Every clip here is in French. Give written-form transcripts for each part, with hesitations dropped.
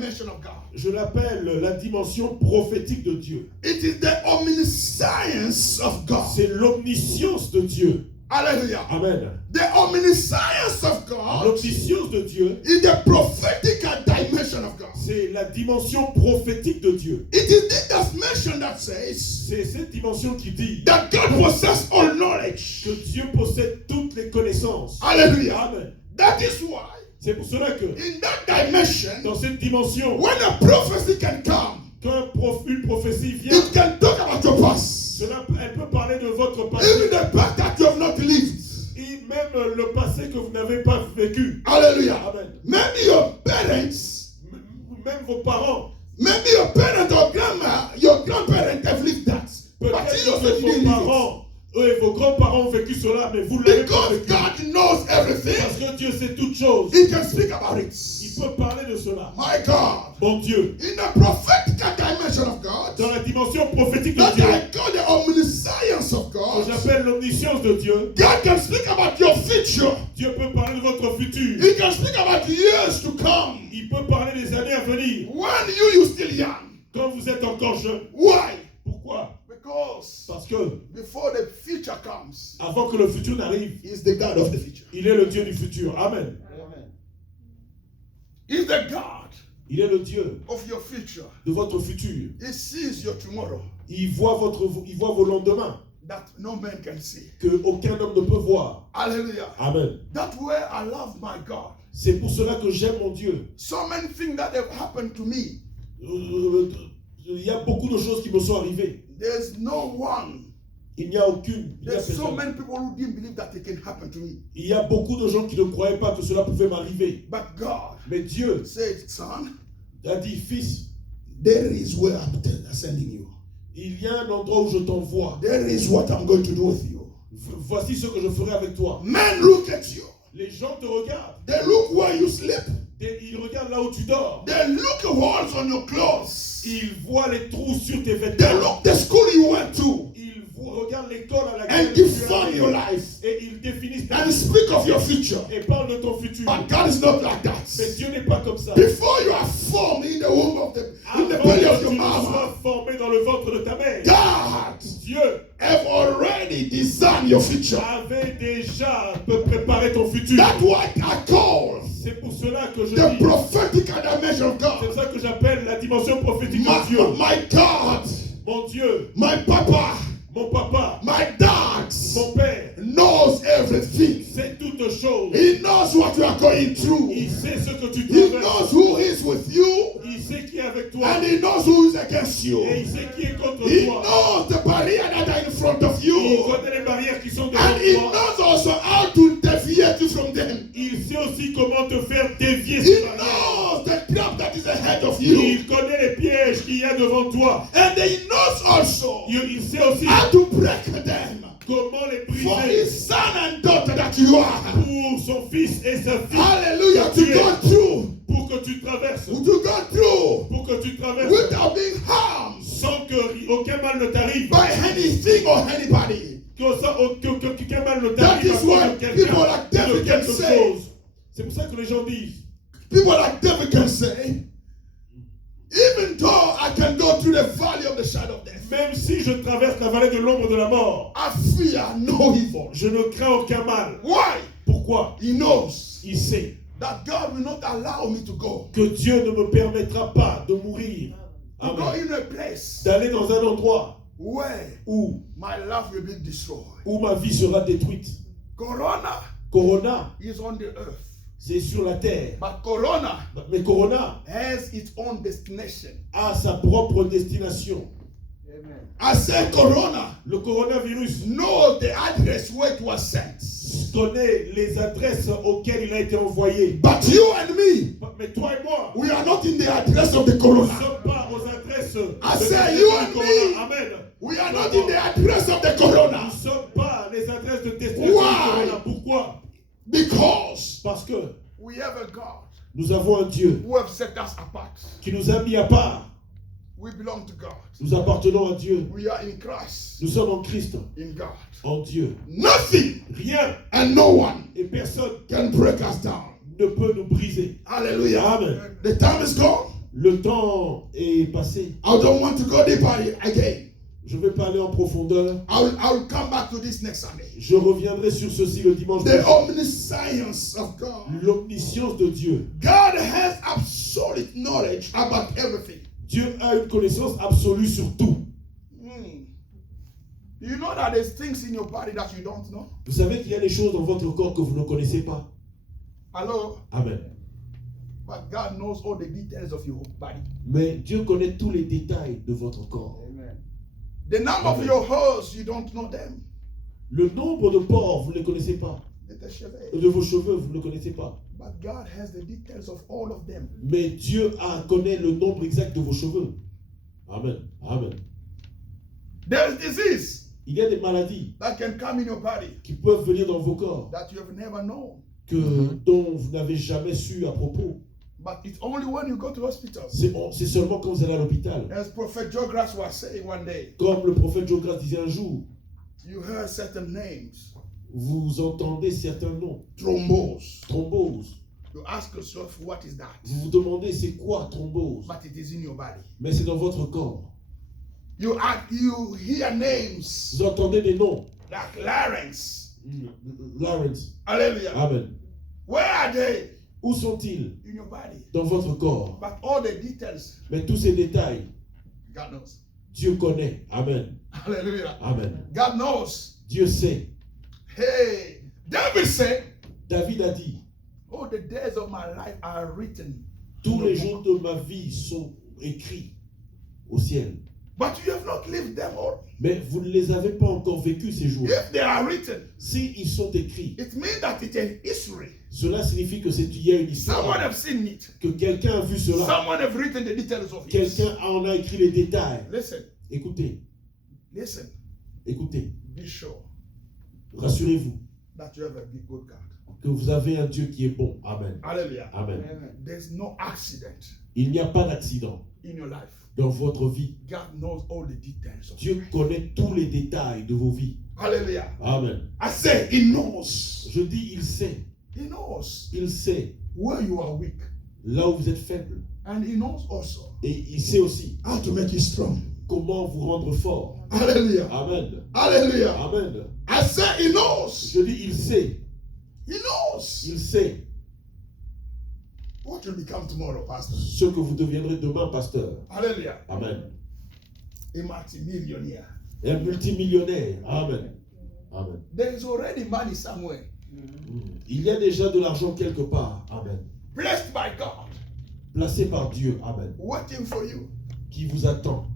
dimension of God. Je l'appelle la dimension prophétique de Dieu. It is the omniscience of God. C'est l'omniscience de Dieu. Hallelujah. Amen. The omniscience of God L'omniscience de Dieu, is the prophetic dimension of God. c'est la dimension prophétique de Dieu. It is this dimension that says C'est cette dimension qui dit that God possesses all knowledge. que Dieu possède toutes les connaissances. Hallelujah. Amen. That is why C'est pour cela que in that dimension, dans cette dimension, when a prophecy can come, quand une prophétie vient, it can talk about your past. elle peut parler de votre passé. Even the past that you have not lived. Et même le passé que vous n'avez pas vécu. Hallelujah. Amen. Maybe your parents, Même vos parents. maybe your parents or grandma, your grandparents have lived that. But you Peut-être que didn't vos live it. parents, eux et vos grands-parents ont vécu cela, mais vous l'avez pas Because vécu. God knows Parce everything, que Dieu sait toutes choses. He can speak about it. Il peut parler de cela. My God. Mon Dieu. In the prophetic dimension of God, Dans la dimension prophétique de that Dieu, I call the omniscience of que God, j'appelle l'omniscience de Dieu, God can speak about your future. Dieu peut parler de votre futur. He can speak about years to come. Il peut parler des années à venir. When you're still young. Quand vous êtes encore jeune. Why? Pourquoi? Because Parce que before the future comes, avant que le futur n'arrive, He is the God of the future. il est le Dieu du futur. Amen. He is the God Il est le Dieu of your future. de votre futur. He sees your tomorrow Il voit vos lendemains that no man can see. que aucun homme ne peut voir. Hallelujah. Amen. That's where I love my God. C'est pour cela que j'aime mon Dieu. So many things that have happened to me. Il y a beaucoup de choses qui me sont arrivées. There's no one. Il n'y a aucune. Il y a There's so personne. many people who didn't believe that it can happen to me. Il y a beaucoup de gens qui ne croyaient pas que cela pouvait m'arriver. But God Mais Dieu said, son, a dit, fils, there is where I'm sending you. il y a un endroit où je t'envoie. There is what I'm going to do with you. Voici ce que je ferai avec toi. Men look at you. Les gens te regardent. They look where you sleep. Ils regardent là où tu dors. They look holes on your clothes. Ils voient les trous sur tes They vêtements. look the school you went to. Ils regardent l'école à laquelle And tu es define allé. your life. Et ils définissent ta And vie. speak of your future. Et parlent de ton futur. But God is not like Mais that. Dieu n'est pas comme ça. Before you are formed in the womb of in the Avant belly of que your tu ne sois mama, formé dans le ventre de ta mère, God Dieu have already designed your future. avait déjà préparé ton futur. That's what I call C'est pour cela que je the dis, prophetic dimension of c'est God. ça que j'appelle la dimension prophétique de Dieu. My God, Mon Dieu, my Papa, mon papa, my dad mon père, knows everything. sait toutes choses. He knows what you are going through. Il sait ce que tu He traverses. knows who is with you, Il sait qui est avec toi. and he knows who is against you. Et il sait qui est contre He toi. knows the barrier that are in front of Il you, connaît les barrières qui sont devant and he toi. knows also how to deviate you from them. Il sait aussi comment te faire dévier He ces barrières. knows the trap that is ahead of you, Il connaît les pièges qu'il y a devant toi. and he knows also Il sait aussi how to break them comment les for briser his son and daughter that you are. pour son fils et sa fille. Hallelujah, to go through, Pour que tu traverses. to go through Pour que tu traverses without being harmed sans que aucun mal ne t'arrive. by anything or anybody. Qu'aucun mal ne That t'arrive is à cause why de quelqu'un people like ou de David can quelque say, chose. C'est pour ça que les gens disent, people like David can say, even though I can go through the valley of the shadow of death, même si je traverse la vallée de l'ombre de la mort, I fear no evil. je ne crains aucun mal. Why? Pourquoi? He knows Il sait that God will not allow me to go. que Dieu ne me permettra pas de mourir. To go Amen. in a place D'aller dans un endroit where où my life will be destroyed. ma vie sera détruite. Corona Corona, is on the earth. c'est sur la terre. But Corona Mais Corona has its own destination. a sa propre destination. I said Corona Le coronavirus knows the address where it was sent. connaît les adresses auxquelles il a été envoyé. But you and me, Mais toi et moi, we are not in the address of the nous ne Corona. sommes pas aux adresses I de say l'adresse you du and Corona. me. Amen. We are not in the address of the Corona. Nous ne sommes pas les adresses de destination Why? du Corona. Pourquoi? Because Parce que we have a God nous avons un Dieu who have set us apart. qui nous a mis à part. We belong to God. Nous appartenons à Dieu. We are in Christ, Nous sommes en Christ, in God. en Dieu. Nothing Rien and no one et personne can break us down. ne peut nous briser. Hallelujah. Amen. The time is gone. Le temps est passé. I don't want to go deeper again. Je ne vais pas aller en profondeur. I'll come back to this next Sunday. Je reviendrai sur ceci le dimanche The prochain. omniscience of God. L'omniscience de Dieu. God has absolute knowledge about everything. Dieu a une connaissance absolue sur tout. You know that there's things in your body that you don't know? Vous savez qu'il y a des choses dans votre corps que vous ne connaissez pas. Hello? Amen. But God knows all the details of your body. Mais Dieu connaît tous les détails de votre corps. The number of your hairs, you don't know them. Le nombre de pores, vous ne les connaissez pas. De vos cheveux, vous ne le connaissez pas. But God has the details of all of them. Mais Dieu connaît le nombre exact de vos cheveux. Amen. Amen. There's disease Il y a des maladies that can come in your body qui peuvent venir dans vos corps that you have never known. dont vous n'avez jamais su à propos. But it's only when you go to hospital. C'est seulement quand vous allez à l'hôpital. As Prophet Joe Grass was saying one day, Comme le prophète Joe Grass disait un jour, you heard certain names. vous entendez certains noms. Thrombose. Thrombose. You ask yourself, what is that? Vous vous demandez c'est quoi thrombose? But it is in your body. Mais c'est dans votre corps. You hear names Vous entendez des noms. like larynx. Larynx. Hallelujah. Amen. Where are they? Où sont-ils? In your body. Dans votre corps. But all the details, Mais tous ces détails, God knows. Dieu connaît. Amen. Hallelujah. Amen. God knows. Dieu sait. Hey, David said, David a dit, all the days of my life are written. tous les jours de ma vie sont écrits au ciel. But you have not lived them all. Mais vous ne les avez pas encore vécus ces jours. If they are written, Si ils sont écrits, it means that it's a history. cela signifie que il y a une Someone histoire. have seen it. Que quelqu'un a vu cela. Someone have written the details of it. Quelqu'un en a écrit les détails. Listen, Écoutez, listen. écoutez. Be sure Rassurez-vous that you have a good God. que vous avez un Dieu qui est bon. Amen. Hallelujah. Amen. There's no accident Il n'y a pas d'accident in your life. dans votre vie. God knows all the details of Dieu connaît tous les détails de vos vies. Hallelujah. Amen. I say he knows. Je dis, il sait. He knows Il sait where you are weak. là où vous êtes faible. And he knows also Et il sait aussi how to make you strong. comment vous rendre fort. Hallelujah. Amen. Hallelujah. Amen. I say he knows. Je dis, il sait. He knows Il sait what will become tomorrow, Pastor. ce que vous deviendrez demain, pasteur. Hallelujah. Amen. A multi-millionaire. Et un multimillionnaire. Amen. Amen. There is already money somewhere. Il y a déjà de l'argent quelque part. Amen. Blessed by God. Placé par Dieu. Amen. Waiting for you. Qui vous attend.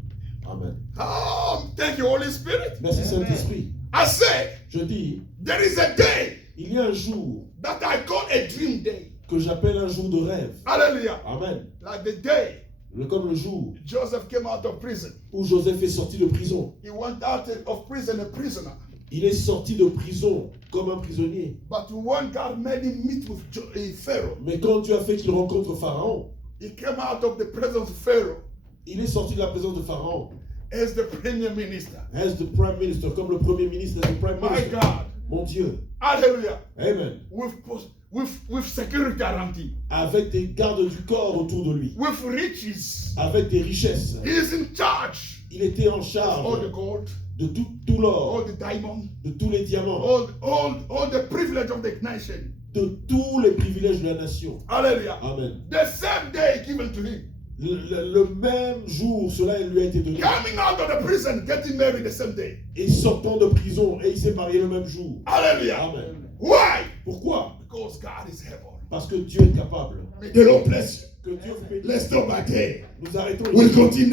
Amen. Oh, thank you, Holy Spirit. Merci Saint-Esprit. I say, Je dis, there is a day il y a un jour that I call a dream day. que j'appelle un jour de rêve. Hallelujah. Amen. Like the day Comme le jour Joseph came out of prison. où Joseph est sorti de prison. He went out of prison a prisoner. Il est sorti de prison comme un prisonnier. But when God made him meet with Pharaoh, Mais quand Dieu a fait qu'il rencontre Pharaon, he came out of the presence of Pharaoh il est sorti de la présence de Pharaon. as the premier minister. As the prime minister, comme le premier ministre du prime My minister. God. Mon Dieu. Hallelujah. Amen. With security around him. Avec des gardes du corps autour de lui. With riches. Avec des richesses. He is in charge. Il était en All charge the gold. de tout l'or, All the diamond. de tous les diamants, All the privilege of the nation. de tous les privilèges de la nation. Hallelujah. Amen. The same day given to him. Le même jour, cela lui a été donné. Coming out of the prison, getting married the same day. Et sortant de prison, et il s'est marié le même jour. Hallelujah. Amen. Why? Pourquoi? Because God is able. Parce que Dieu est capable. May the Lord bless you. Que Dieu vous bénisse. Let's stop back here. Nous arrêtons We'll ici. continue.